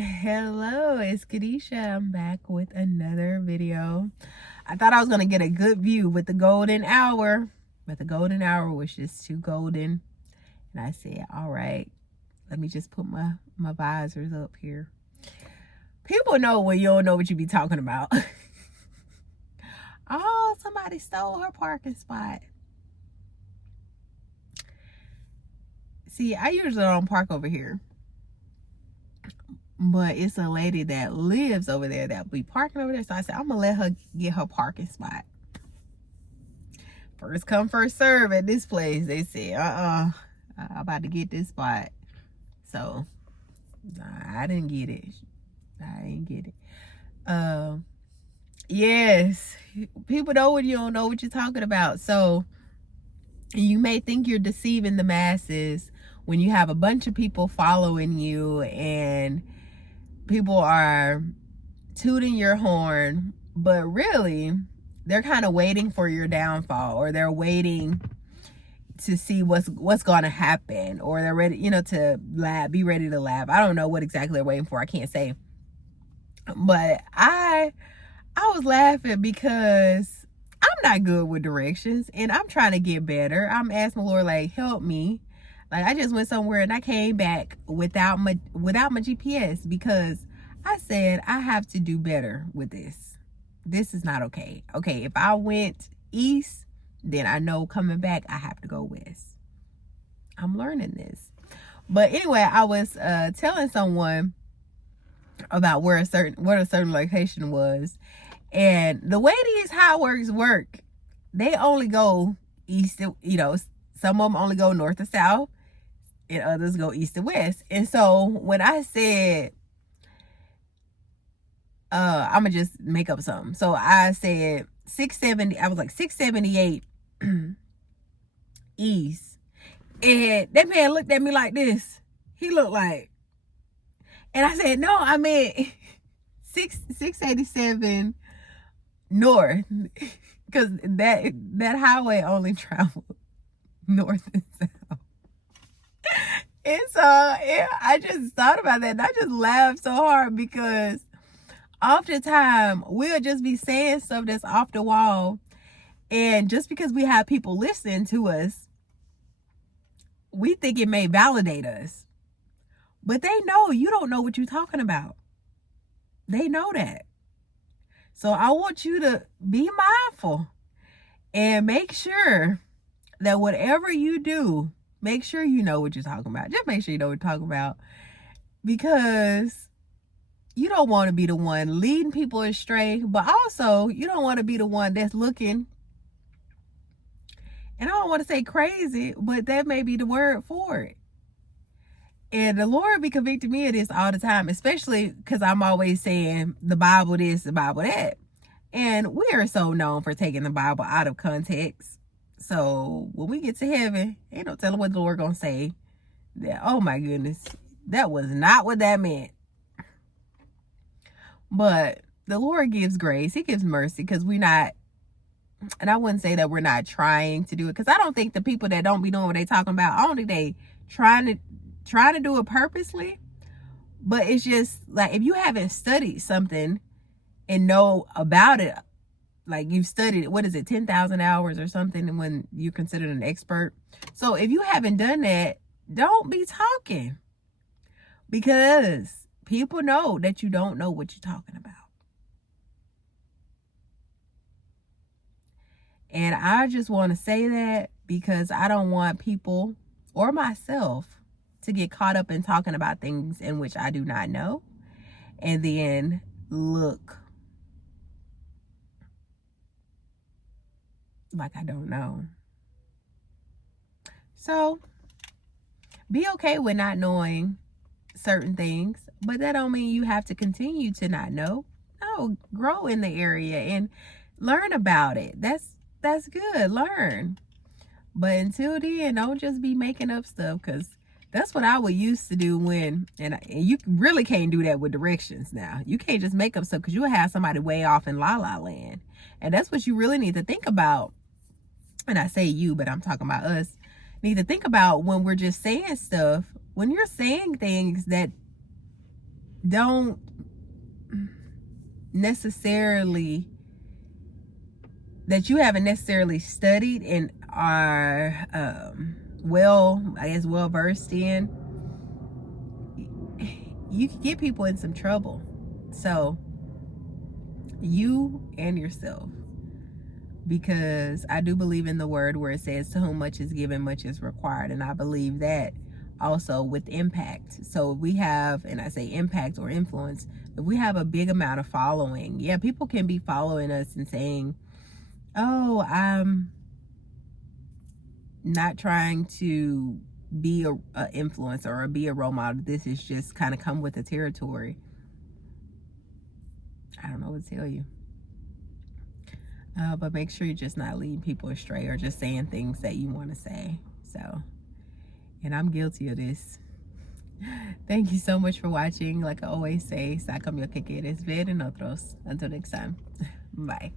Hello, it's Kadesha. I'm back with another video. I thought I was going to get a good view with the golden hour, but the golden hour was just too golden. And I said, all right, let me just put my visors up here. People know when you don't know what you be talking about. Oh, somebody stole her parking spot. See, I usually don't park over here. But it's a lady that lives over there that be parking over there. So I said, I'm going to let her get her parking spot. First come, first serve at this place. They said, I'm about to get this spot. So, I didn't get it. I didn't get it. Yes. People know when you don't know what you're talking about. So, you may think you're deceiving the masses when you have a bunch of people following you and people are tooting your horn, but really they're kind of waiting for your downfall, or they're waiting to see what's going to happen, or they're ready, to be ready to laugh. I don't know what exactly they're waiting for. I can't say. But I was laughing because I'm not good with directions and I'm trying to get better. I'm asking the Lord, like, help me. Like, I just went somewhere and I came back without my GPS because I said I have to do better with this. This is not okay. Okay, if I went east, then I know coming back I have to go west. I'm learning this. But anyway, I was telling someone about what a certain location was, and the way these highways work, they only go east. Some of them only go north to south, and others go east to west. And so when I said, I'm gonna just make up something. So I said 670. I was like 678 east, and that man looked at me like this. He looked like, and I said, no, I meant 687 north, because that highway only travels north and south. And so I just thought about that, and I just laughed so hard because oftentimes we'll just be saying stuff that's off the wall, and just because we have people listening to us, we think it may validate us, but they know you don't know what you're talking about. They know that. So I want you to be mindful and make sure that whatever you do, make sure you know what you're talking about. Just make sure you know what you're talking about, because you don't want to be the one leading people astray, but also you don't want to be the one that's looking, and I don't want to say crazy, but that may be the word for it. And the Lord be convicting me of this all the time, especially because I'm always saying the Bible this, the Bible that. And we are so known for taking the Bible out of context. So when we get to heaven, ain't no telling what the Lord gonna say. That, oh my goodness, that was not what that meant. But the Lord gives grace. He gives mercy, because we're not, and I wouldn't say that we're not trying to do it, because I don't think the people that don't be doing what they talking about, I don't think they trying to do it purposely. But it's just like, if you haven't studied something and know about it, like you've studied it, what is it, 10,000 hours or something when you're considered an expert. So if you haven't done that, don't be talking, because people know that you don't know what you're talking about. And I just want to say that because I don't want people or myself to get caught up in talking about things in which I do not know, and then look like I don't know. So be okay with not knowing certain things, but that don't mean you have to continue to not know. No, grow in the area and learn about it. That's good. Learn. But until then, don't just be making up stuff, because that's what I would used to do and you really can't do that with directions now. You can't just make up stuff, because you'll have somebody way off in la la land. And that's what you really need to think about. And I say you, but I'm talking about us. Need to think about when we're just saying stuff, when you're saying things that don't necessarily, that you haven't necessarily studied and are well versed in, you can get people in some trouble. So you and yourself, because I do believe in the word where it says, to whom much is given, much is required. And I believe that also with impact. So if we have, and I say impact or influence, if we have a big amount of following, yeah, people can be following us and saying, oh, I'm not trying to be a influencer or be a role model. This is just kind of come with the territory. I don't know what to tell you. But make sure you're just not leading people astray or just saying things that you want to say. So, and I'm guilty of this. Thank you so much for watching. Like I always say, saca mi que quieres ver en otros. Until next time. Bye.